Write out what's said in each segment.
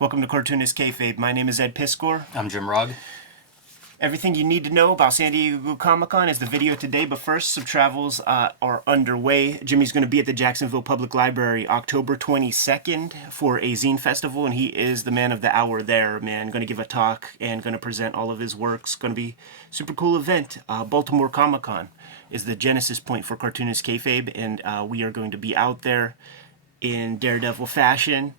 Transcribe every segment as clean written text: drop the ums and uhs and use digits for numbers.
Welcome to Cartoonist Kayfabe. My name is Ed Piscor. I'm Jim Rugg. Everything you need to know about San Diego Comic-Con is the video today, but first, some travels are underway. Jimmy's going to be at the Jacksonville Public Library October 22nd for a zine festival, and he is the man of the hour there, man. Going to give a talk and going to present all of his works. Going to be a super cool event. Baltimore Comic-Con is the genesis point for Cartoonist Kayfabe, and we are going to be out there in Daredevil fashion.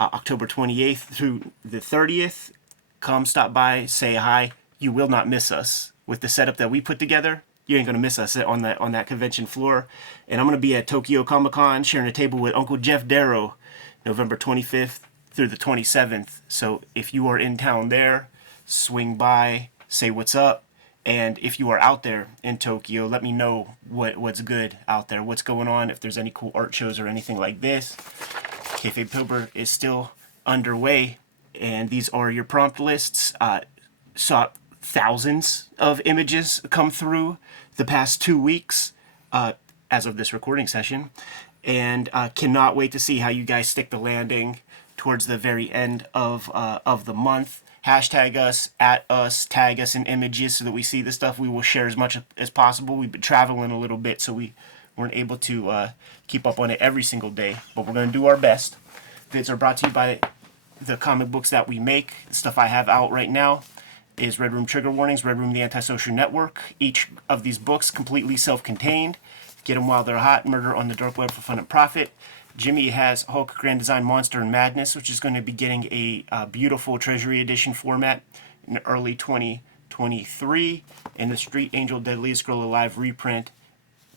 October 28th through the 30th. Come stop by, say hi. You will not miss us. With the setup that we put together, you ain't gonna miss us on that convention floor. And I'm gonna be at Tokyo Comic Con sharing a table with Uncle Jeff Darrow, November 25th through the 27th. So if you are in town there, swing by, say what's up. And if you are out there in Tokyo, let me know what's good out there, what's going on, if there's any cool art shows or anything like this. Kayfabe Pilber is still underway, and these are your prompt lists. Saw thousands of images come through the past 2 weeks as of this recording session, and cannot wait to see how you guys stick the landing towards the very end of the month. Hashtag us, at us, tag us in images so that we see the stuff. We will share as much as possible. We've been traveling a little bit, so we weren't able to keep up on it every single day, but we're going to do our best. Vids are brought to you by the comic books that we make. The stuff I have out right now is Red Room Trigger Warnings, Red Room The Antisocial Network. Each of these books completely self-contained. Get them while they're hot. Murder on the Dark Web for Fun and Profit. Jimmy has Hulk Grand Design Monster and Madness, which is going to be getting a beautiful Treasury Edition format in early 2023. And the Street Angel Deadliest Girl Alive reprint,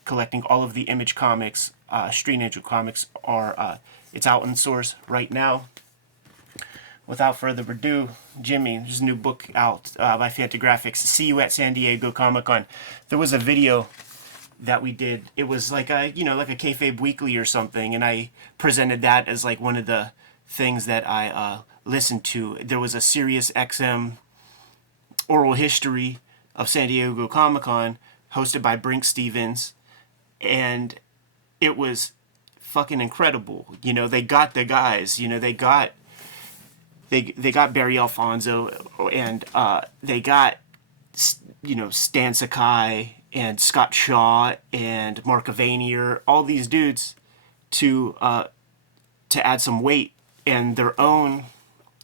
collecting all of the Image comics. Street Angel comics are it's out in source right now. Without further ado, Jimmy, there's a new book out by Fantagraphics. See you at San Diego Comic-Con. There was a video that we did. It was like a Kayfabe Weekly or something, and I presented that as like one of the things that I listened to. There was a Sirius XM oral history of San Diego Comic-Con hosted by Brink Stevens, and it was fucking incredible. You know, they got the guys. You know, they got Barry Alfonso, and they got, you know, Stan Sakai and Scott Shaw and Mark Avanier, all these dudes to add some weight and their own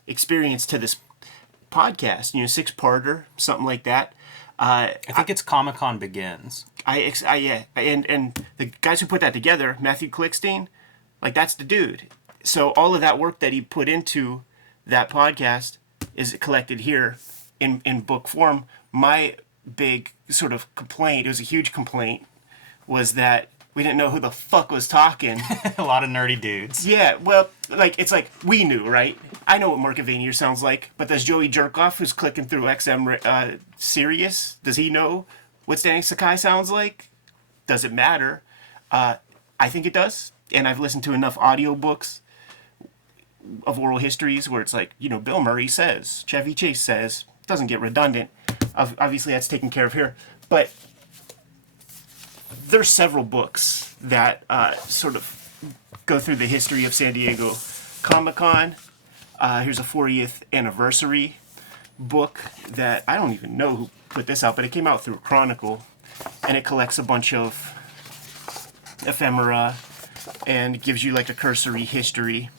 experience to this podcast. You know, 6-parter, something like that. I think it's Comic-Con Begins. Yeah, and the guys who put that together, Matthew Klickstein, like, that's the dude. So all of that work that he put into that podcast is collected here in book form. My big sort of complaint, it was a huge complaint, was that we didn't know who the fuck was talking. A lot of nerdy dudes. Yeah, well, like, it's like, we knew, right? I know what Mark Avanier sounds like, but does Joey Jerkoff, who's clicking through XM Sirius, does he know what Stan Sakai sounds like? Does it matter? I think it does, and I've listened to enough audiobooks of oral histories where it's like, you know, Bill Murray says, Chevy Chase says, doesn't get redundant. Obviously, that's taken care of here. But there's several books that sort of go through the history of San Diego Comic-Con. Here's a 40th anniversary book that I don't even know who put this out, but it came out through Chronicle, and it collects a bunch of ephemera and gives you like a cursory history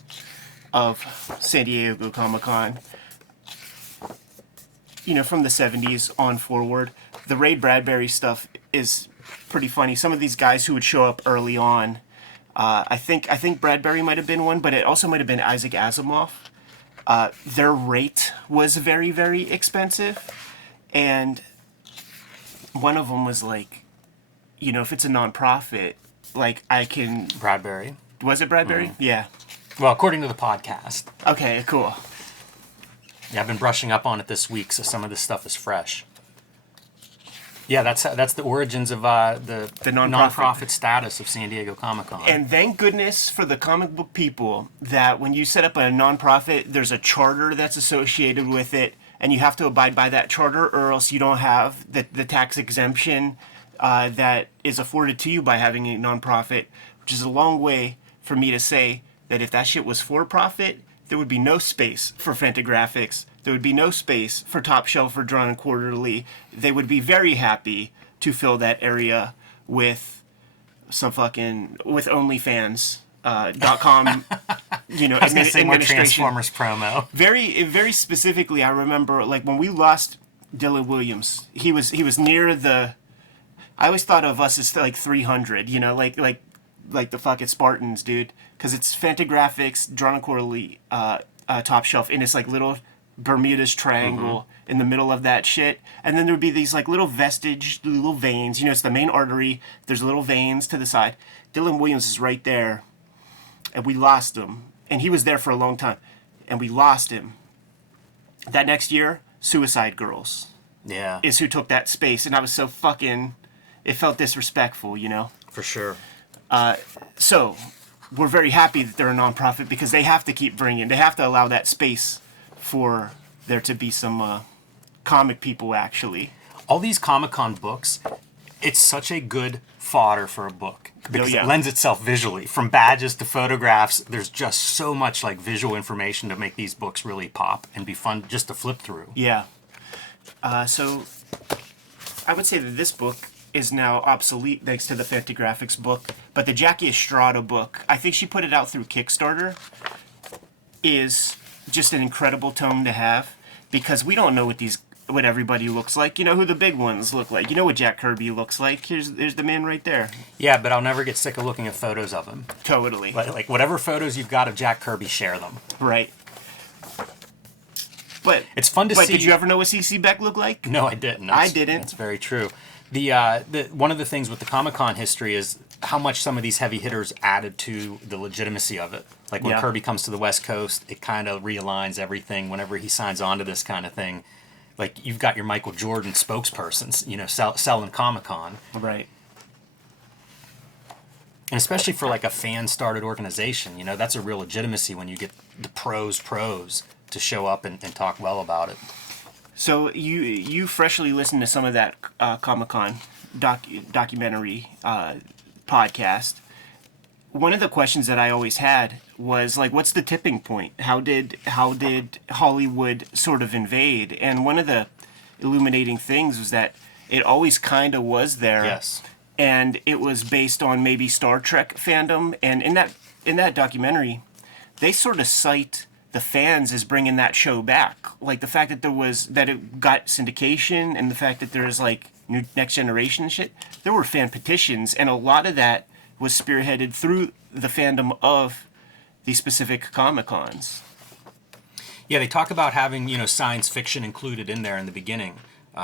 of San Diego Comic-Con, you know, from the 70s on forward. The Ray Bradbury stuff is pretty funny. Some of these guys who would show up early on, I think Bradbury might have been one, but it also might have been Isaac Asimov. Their rate was very, very expensive, and one of them was like, you know, if it's a nonprofit, like, I can... Bradbury. Was it Bradbury? Yeah. Well, according to the podcast. Okay, cool. Yeah, I've been brushing up on it this week, so some of this stuff is fresh. Yeah, that's the origins of the nonprofit status of San Diego Comic-Con. And thank goodness for the comic book people that when you set up a nonprofit, there's a charter that's associated with it, and you have to abide by that charter, or else you don't have the tax exemption that is afforded to you by having a nonprofit, which is a long way for me to say that if that shit was for profit, there would be no space for Fantagraphics. There would be no space for Top Shelf or Drawn and Quarterly. They would be very happy to fill that area with some fucking with OnlyFans. .com, I was gonna say more Transformers promo. Very specifically, I remember like when we lost Dylan Williams. He was near the. I always thought of us as like 300, like the fucking Spartans, dude. Because it's Fantagraphics, Drawn and Quarterly, Top Shelf, and it's like little Bermuda's Triangle in the middle of that shit. And then there would be these like little little veins. It's the main artery. There's little veins to the side. Dylan Williams is right there. And we lost him. And he was there for a long time. And we lost him. That next year, Suicide Girls. Yeah. Is who took that space. And I was so fucking... It felt disrespectful, For sure. So, we're very happy that they're a nonprofit because they have to keep bringing... They have to allow that space for there to be some comic people, actually. All these Comic-Con books, it's such a good fodder for a book. Because it lends itself visually. From badges to photographs, there's just so much like visual information to make these books really pop and be fun just to flip through. Yeah. So I would say that this book is now obsolete thanks to the Fantagraphics book. But the Jackie Estrada book, I think she put it out through Kickstarter, is just an incredible tome to have. Because we don't know what everybody looks like. You know who the big ones look like. You know what Jack Kirby looks like. There's the man right there. Yeah, but I'll never get sick of looking at photos of him. Totally. Like whatever photos you've got of Jack Kirby, share them. Right. But it's fun to see. But did you ever know what C.C. Beck looked like? No, I didn't. I didn't. That's very true. The one of the things with the Comic-Con history is how much some of these heavy hitters added to the legitimacy of it. Like when Kirby comes to the West Coast, it kind of realigns everything whenever he signs on to this kind of thing. Like, you've got your Michael Jordan spokespersons, selling Comic-Con. Right. And especially for, like, a fan-started organization, that's a real legitimacy when you get the pros to show up and talk well about it. So you freshly listened to some of that Comic-Con documentary podcast. One of the questions that I always had was like, what's the tipping point? How did Hollywood sort of invade? And one of the illuminating things was that it always kind of was there. Yes. And it was based on maybe Star Trek fandom. And in that documentary, they sort of cite the fans as bringing that show back. Like the fact that it got syndication and the fact that there's like new Next Generation and shit. There were fan petitions, and a lot of that was spearheaded through the fandom of these specific Comic-Cons. Yeah, they talk about having, science fiction included in there in the beginning,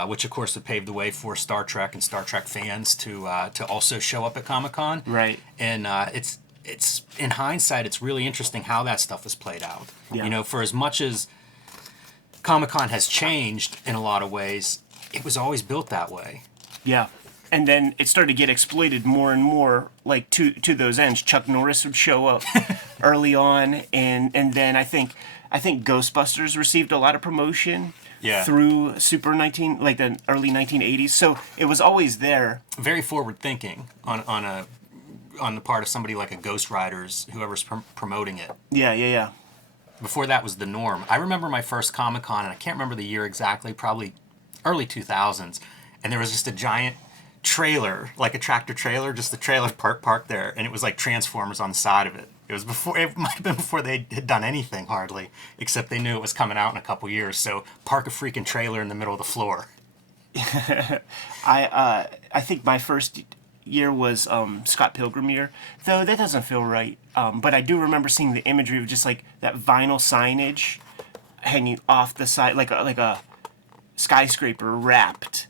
which of course would pave the way for Star Trek and Star Trek fans to also show up at Comic-Con. Right. And it's in hindsight, it's really interesting how that stuff is played out. Yeah. For as much as Comic-Con has changed in a lot of ways, it was always built that way. Yeah. And then it started to get exploited more and more, like to those ends. Chuck Norris would show up early on, and then I think Ghostbusters received a lot of promotion through the early 1980s. So it was always there. Very forward thinking on the part of somebody like a Ghost Riders, whoever's promoting it. Yeah. Before that was the norm. I remember my first Comic-Con, and I can't remember the year exactly, probably early 2000s, and there was just a giant trailer, like a tractor trailer, just the trailer parked there, and it was like Transformers on the side of it. It might have been before they had done anything hardly, except they knew it was coming out in a couple years, so park a freaking trailer in the middle of the floor. I think my first year was Scott Pilgrim year, though that doesn't feel right. But I do remember seeing the imagery of just like that vinyl signage hanging off the side, like a skyscraper wrapped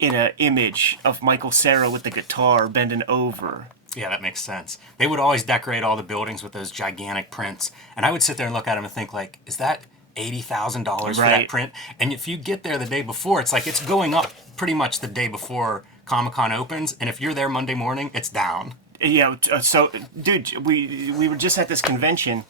in an image of Michael Cera with the guitar bending over. Yeah, that makes sense. They would always decorate all the buildings with those gigantic prints, and I would sit there and look at them and think, like, is that $80,000 for that print? And if you get there the day before, it's like it's going up pretty much the day before Comic-Con opens, and if you're there Monday morning, it's down. Yeah, so, dude, we were just at this convention,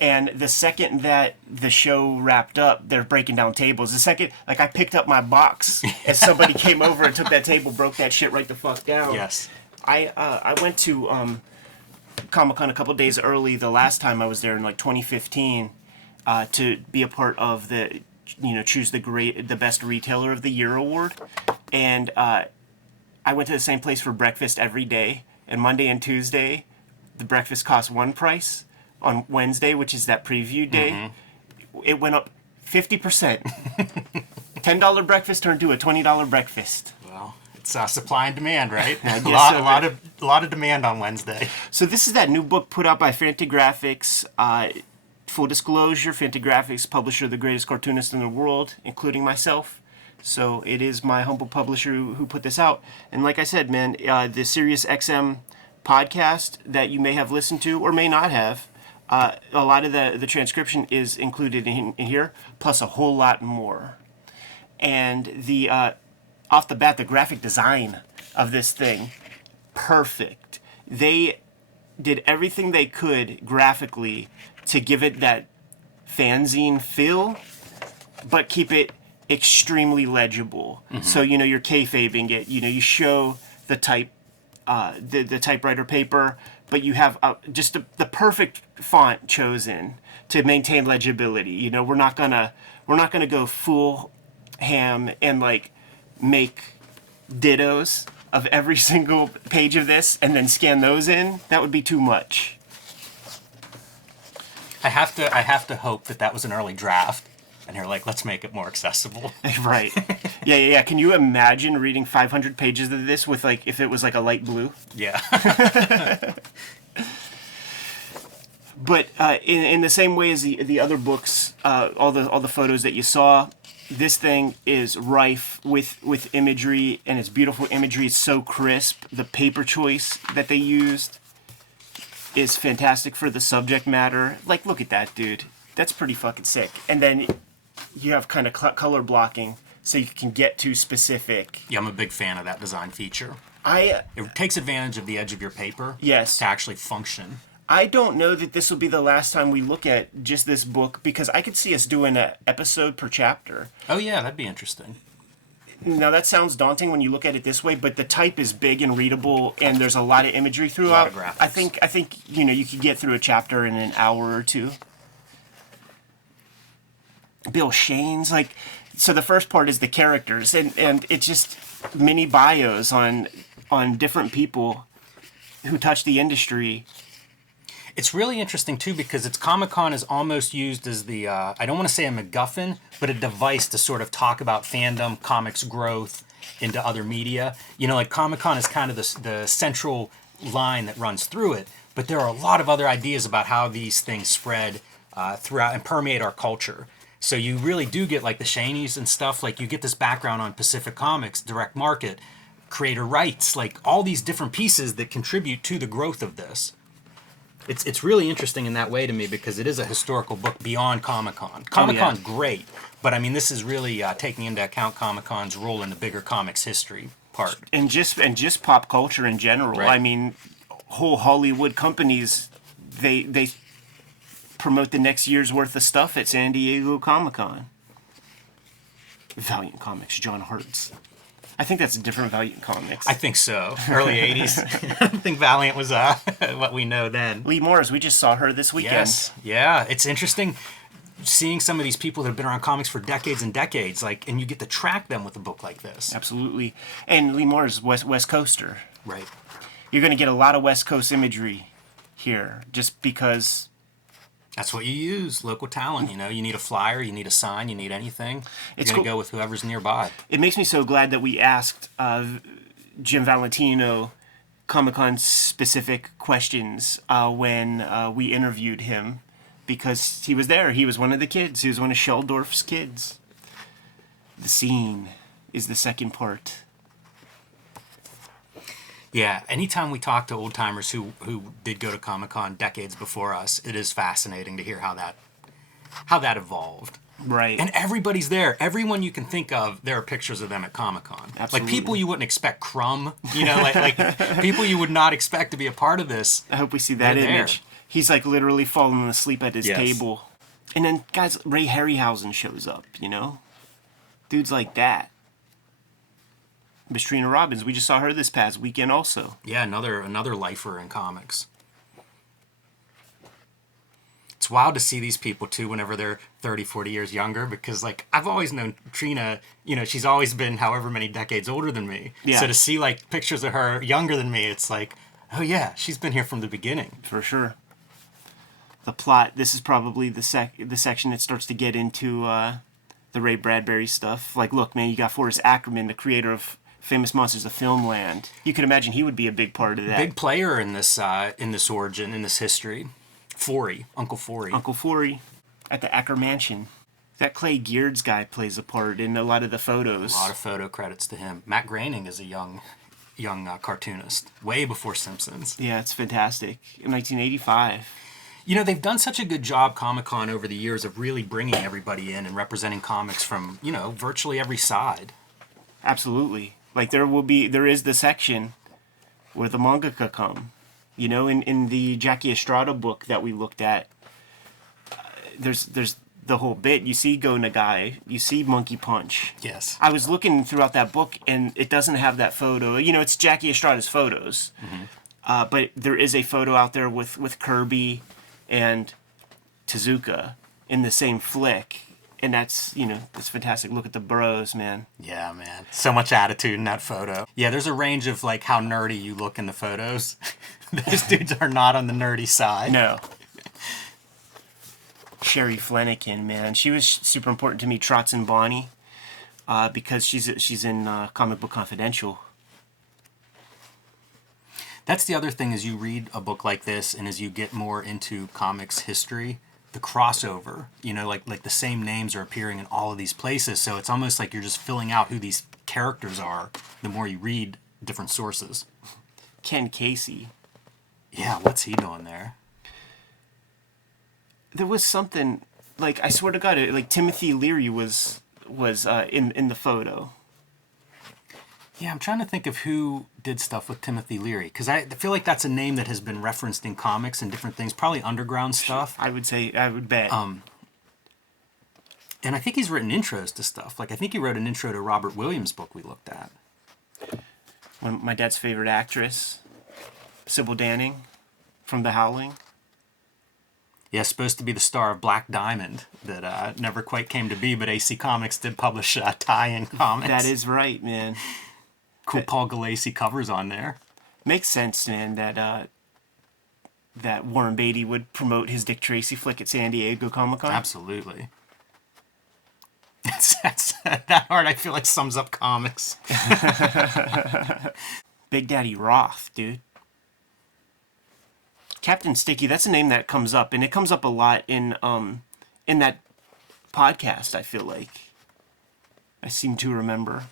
and the second that the show wrapped up, they're breaking down tables. The second, like, I picked up my box as somebody came over and took that table, broke that shit right the fuck down. Yes. I went to Comic-Con a couple days early the last time I was there in, like, 2015, to be a part of the, choose the best retailer of the year award. And I went to the same place for breakfast every day. And Monday and Tuesday, the breakfast cost one price. On Wednesday, which is that preview day, it went up 50%. $10 breakfast turned to a $20 breakfast. Well, it's supply and demand, right? I A guess so, a lot of demand on Wednesday. So this is that new book put out by Fantagraphics. Full disclosure, Fantagraphics, publisher of the greatest cartoonist in the world, including myself. So it is my humble publisher who put this out. And like I said, man, the Sirius XM podcast that you may have listened to or may not have, a lot of the transcription is included in here, plus a whole lot more. And the off the bat, the graphic design of this thing, perfect. They did everything they could graphically to give it that fanzine feel, but keep it extremely legible. So you're kayfabing it. You show the the typewriter paper, but you have just the perfect font chosen to maintain legibility. We're not gonna go full ham and like make dittos of every single page of this and then scan those in. That would be too much. I have to hope that was an early draft, and they're like, let's make it more accessible. Right. Yeah. Can you imagine reading 500 pages of this with like if it was like a light blue? Yeah. But in the same way as the other books, all the photos that you saw, this thing is rife with imagery, and it's beautiful imagery. It's so crisp. The paper choice that they used is fantastic for the subject matter. Like, look at that, dude. That's pretty fucking sick. And then you have kind of color blocking, so you can get to specific. Yeah, I'm a big fan of that design feature. It takes advantage of the edge of your paper. Yes. To actually function. I don't know that this will be the last time we look at just this book, because I could see us doing an episode per chapter. Oh yeah, that'd be interesting. Now that sounds daunting when you look at it this way, but the type is big and readable, and there's a lot of imagery throughout. A lot of graphics. I think you could get through a chapter in an hour or two. Bill Shane's so the first part is the characters, and it's just mini bios on different people who touch the industry. It's really interesting too, because Comic-Con is almost used as the I don't want to say a MacGuffin, but a device to sort of talk about fandom, comics growth into other media. Like Comic-Con is kind of the central line that runs through it, but there are a lot of other ideas about how these things spread throughout and permeate our culture. So you really do get like the Shanies and stuff. Like you get this background on Pacific Comics, direct market, creator rights, like all these different pieces that contribute to the growth of this. It's really interesting in that way to me, because it is a historical book beyond Comic-Con. Comic-Con's great, but I mean this is really taking into account Comic-Con's role in the bigger comics history part. And just pop culture in general. Right. I mean, whole Hollywood companies, they promote the next year's worth of stuff at San Diego Comic-Con. Valiant Comics, John Hart's. I think that's a different Valiant Comics. I think so. Early 80s. I don't think Valiant was what we know then. Lee Morris, we just saw her this weekend. Yes. Yeah. It's interesting seeing some of these people that have been around comics for decades and decades, and you get to track them with a book like this. Absolutely. And Lee Morris, West Coaster. Right. You're going to get a lot of West Coast imagery here, just because... That's what you use, local talent. You need a flyer, you need a sign, you need anything. You're going to go with whoever's nearby. It makes me so glad that we asked Jim Valentino Comic-Con specific questions when we interviewed him, because he was there. He was one of the kids. He was one of Sheldorf's kids. The scene is the second part. Yeah, anytime we talk to old timers who did go to Comic-Con decades before us, it is fascinating to hear how that evolved. Right. And everybody's there. Everyone you can think of, there are pictures of them at Comic-Con. Absolutely. Like people you wouldn't expect, Crumb, like people you would not expect to be a part of this. I hope we see that image. He's like literally falling asleep at his table. And then, guys, Ray Harryhausen shows up, Dudes like that. Miss Trina Robbins, we just saw her this past weekend also. Yeah, another lifer in comics. it's wild to see these people too whenever they're 30, 40 years younger, because like I've always known Trina, you know, she's always been however many decades older than me. Yeah. So to see like pictures of her younger than me, it's like, oh yeah, she's been here from the beginning. For sure. The plot, this is probably the section that starts to get into the Ray Bradbury stuff. Like, look, man, you got Forrest Ackerman, the creator of Famous Monsters of Filmland. You could imagine he would be a big part of that. Big player in this origin, in this history. Forey, Uncle Forey. Uncle Forey at the Acker Mansion. That Clay Geards guy plays a part in a lot of the photos. A lot of photo credits to him. Matt Groening is a young cartoonist, way before Simpsons. Yeah, it's fantastic. In 1985. You know, they've done such a good job, Comic-Con, over the years of really bringing everybody in and representing comics from, you know, virtually every side. Absolutely. Like, there is the section where the mangaka come. You know, in the Jackie Estrada book that we looked at, there's the whole bit. You see Go Nagai, you see Monkey Punch. Yes. I was looking throughout that book, and it doesn't have that photo. You know, it's Jackie Estrada's photos. Mm-hmm. But there is a photo out there with Kirby and Tezuka in the same flick. And that's, you know, that's fantastic. Look at the bros, man. Yeah, man. So much attitude in that photo. Yeah, there's a range of, like, how nerdy you look in the photos. Those dudes are not on the nerdy side. No. Sherry Flanagan, man. She was super important to me, Trots and Bonnie, because she's in Comic Book Confidential. That's the other thing, as you read a book like this and as you get more into comics history, the crossover, you know, like the same names are appearing in all of these places. So it's almost like you're just filling out who these characters are the more you read different sources. Ken Casey. Yeah, what's he doing there? There was something, like, I swear to God, like Timothy Leary was in the photo. Yeah, I'm trying to think of who did stuff with Timothy Leary, because I feel like that's a name that has been referenced in comics and different things, probably underground stuff. I would bet. And I think he's written intros to stuff. Like, I think he wrote an intro to Robert Williams' book we looked at. My dad's favorite actress, Sybil Danning, from The Howling. Yeah, supposed to be the star of Black Diamond that never quite came to be, but AC Comics did publish tie-in comics. That is right, man. Cool Paul Galassi covers on there. Makes sense, man, that Warren Beatty would promote his Dick Tracy flick at San Diego Comic-Con. Absolutely. That art, I feel like, sums up comics. Big Daddy Roth, dude. Captain Sticky, that's a name that comes up, and it comes up a lot in that podcast, I feel like. I seem to remember.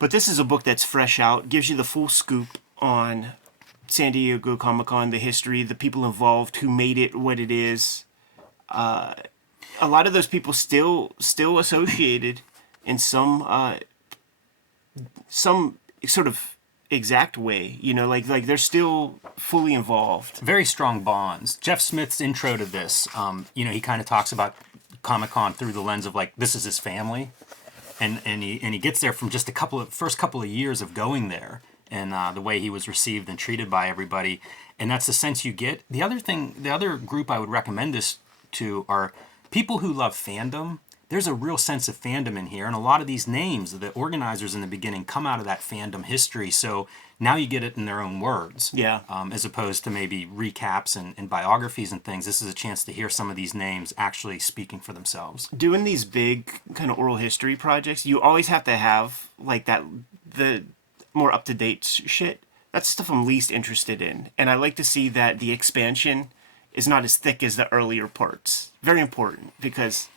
But this is a book that's fresh out, gives you the full scoop on San Diego Comic-Con, the history, the people involved, who made it what it is. A lot of those people still associated in some sort of exact way, you know, like they're still fully involved. Very strong bonds. Jeff Smith's intro to this, you know, he kind of talks about Comic-Con through the lens of, like, this is his family. And he gets there from just first couple of years of going there, and the way he was received and treated by everybody, and that's the sense you get. The other group I would recommend this to are people who love fandom. There's a real sense of fandom in here, and a lot of these names, the organizers in the beginning, come out of that fandom history. So now you get it in their own words, yeah. As opposed to maybe recaps and biographies and things. This is a chance to hear some of these names actually speaking for themselves. Doing these big kind of oral history projects, you always have to have like the more up-to-date shit. That's stuff I'm least interested in, and I like to see that the expansion is not as thick as the earlier parts. Very important, because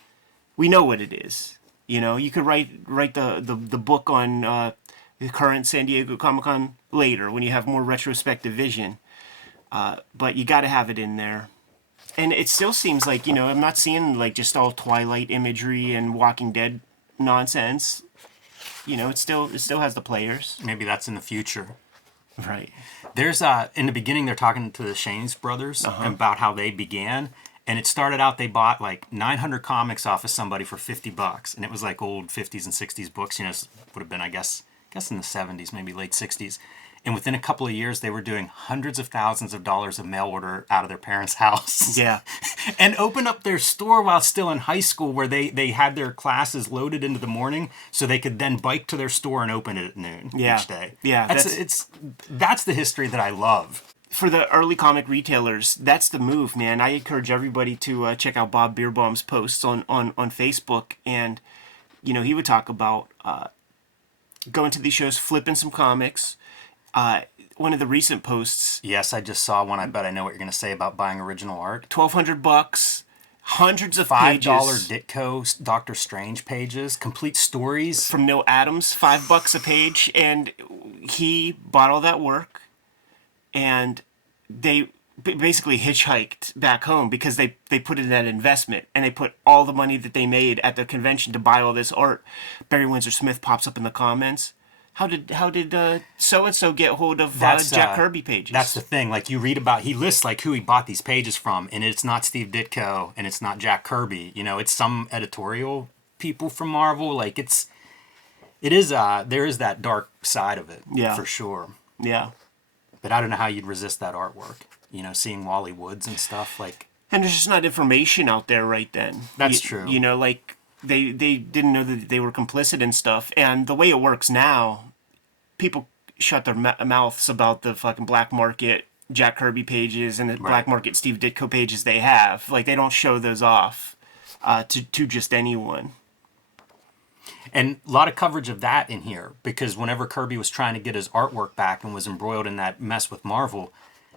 we know what it is. You know, you could write the book on the current San Diego Comic-Con later when you have more retrospective vision. But you got to have it in there. And it still seems like, you know, I'm not seeing like just all Twilight imagery and Walking Dead nonsense. You know, it still has the players. Maybe that's in the future. Right. There's in the beginning they're talking to the Shanes brothers about how they began. And it started out, they bought like 900 comics off of somebody for $50. And it was like old 50s and 60s books, you know, would have been, I guess, guess in the 70s, maybe late 60s. And within a couple of years, they were doing hundreds of thousands of dollars of mail order out of their parents' house. Yeah. And open up their store while still in high school, where they had their classes loaded into the morning so they could then bike to their store and open it at noon each day. Yeah. That's the history that I love. For the early comic retailers, that's the move, man. I encourage everybody to check out Bob Beerbaum's posts on Facebook. And, you know, he would talk about going to these shows, flipping some comics. One of the recent posts. Yes, I just saw one. I bet I know what you're going to say about buying original art. $1,200, hundreds of $5 pages. Ditko Doctor Strange pages, complete stories. From Neil Adams, $5 a page. And he bought all that work. And they basically hitchhiked back home because they put in that investment. And they put all the money that they made at the convention to buy all this art. Barry Windsor Smith pops up in the comments. How did so-and-so get hold of Jack Kirby pages? That's the thing. Like, you read about, he lists like who he bought these pages from, and it's not Steve Ditko and it's not Jack Kirby. You know, it's some editorial people from Marvel. Like, there is that dark side of it, for sure. Yeah. But I don't know how you'd resist that artwork. You know, seeing Wally Woods and stuff like. And there's just not information out there right then. That's true. You know, like. They didn't know that they were complicit in stuff. And the way it works now, people shut their mouths about the fucking black market Jack Kirby pages and the black market Steve Ditko pages they have. Like, they don't show those off to just anyone. And a lot of coverage of that in here, because whenever Kirby was trying to get his artwork back and was embroiled in that mess with Marvel,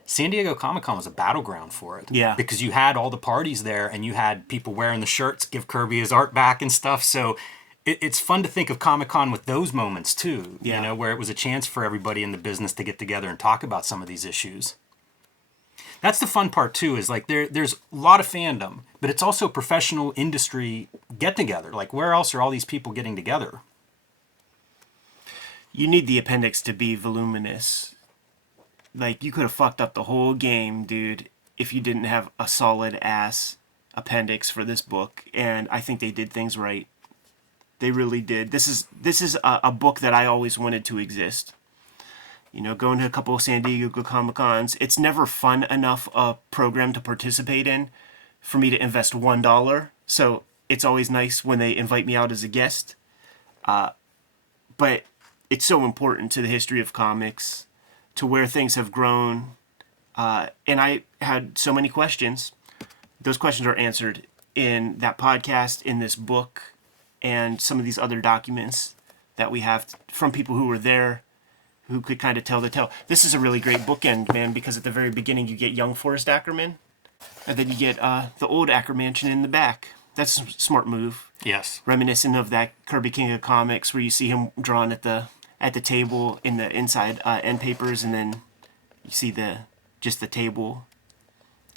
San Diego Comic-Con was a battleground for it. Yeah. Because you had all the parties there, and you had people wearing the shirts, give Kirby his art back and stuff. So it's fun to think of Comic-Con with those moments, too. Yeah. You know, where it was a chance for everybody in the business to get together and talk about some of these issues. That's the fun part, too, is like there's a lot of fandom, but it's also professional industry get-together. Like, where else are all these people getting together? You need the appendix to be voluminous. Like, you could have fucked up the whole game, dude, if you didn't have a solid-ass appendix for this book. And I think they did things right. They really did. This is a book that I always wanted to exist. You know, going to a couple of San Diego Comic-Cons, it's never fun enough a program to participate in for me to invest $1. So it's always nice when they invite me out as a guest. But it's so important to the history of comics, to where things have grown. And I had so many questions. Those questions are answered in that podcast, in this book, and some of these other documents that we have from people who were there, who could kind of tell the tale. This is a really great bookend, man, because at the very beginning you get young Forrest Ackerman, and then you get the old Ackermansion in the back. That's a smart move. Yes. Reminiscent of that Kirby King of Comics, where you see him drawn at the table in the inside end papers, and then you see the table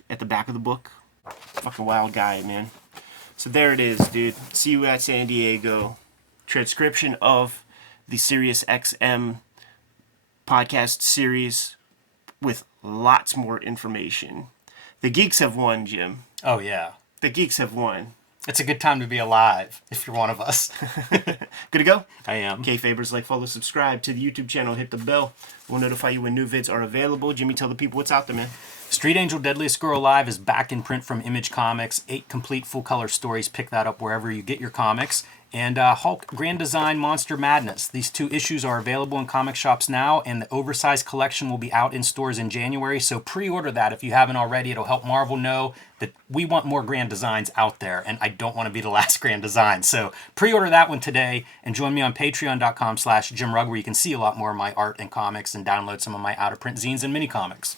at the back of the book. Fucking wild guy, man. So there it is, dude. See you at San Diego. Transcription of the Sirius XM podcast series with lots more information. The geeks have won, Jim. Oh, yeah. The geeks have won. It's a good time to be alive, if you're one of us. Good to go? I am. Kayfabers, like, follow, subscribe to the YouTube channel, hit the bell. We'll notify you when new vids are available. Jimmy, tell the people what's out there, man. Street Angel Deadliest Girl Alive is back in print from Image Comics. 8 complete full-color stories. Pick that up wherever you get your comics. And Hulk Grand Design Monster Madness. These 2 issues are available in comic shops now, and the oversized collection will be out in stores in January. So pre-order that if you haven't already. It'll help Marvel know that we want more Grand Designs out there, and I don't want to be the last Grand Design. So pre-order that one today, and join me on patreon.com/JimRugg, where you can see a lot more of my art and comics and download some of my out-of-print zines and mini-comics.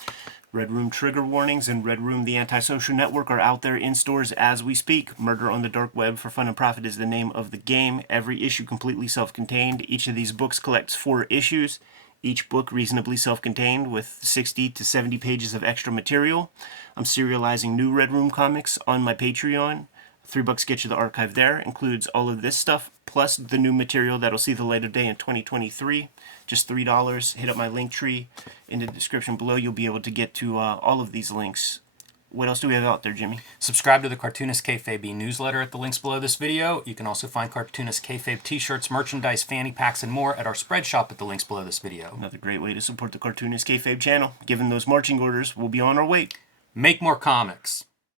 Red Room Trigger Warnings and Red Room The Antisocial Network are out there in stores as we speak. Murder on the Dark Web for Fun and Profit is the name of the game. Every issue completely self-contained. Each of these books collects 4 issues. Each book reasonably self-contained with 60 to 70 pages of extra material. I'm serializing new Red Room comics on my Patreon. $3 gets you the archive there. Includes all of this stuff, plus the new material that'll see the light of day in 2023. Just $3. Hit up my link tree in the description below. You'll be able to get to all of these links What else do we have out there, Jimmy? Subscribe to the Cartoonist Kayfabe newsletter at the links below this video. You can also find Cartoonist Kayfabe t-shirts, merchandise, fanny packs, and more at our spread shop at the links below this video. Another great way to support the Cartoonist Kayfabe channel. Given those marching orders, we'll be on our way. Make more comics.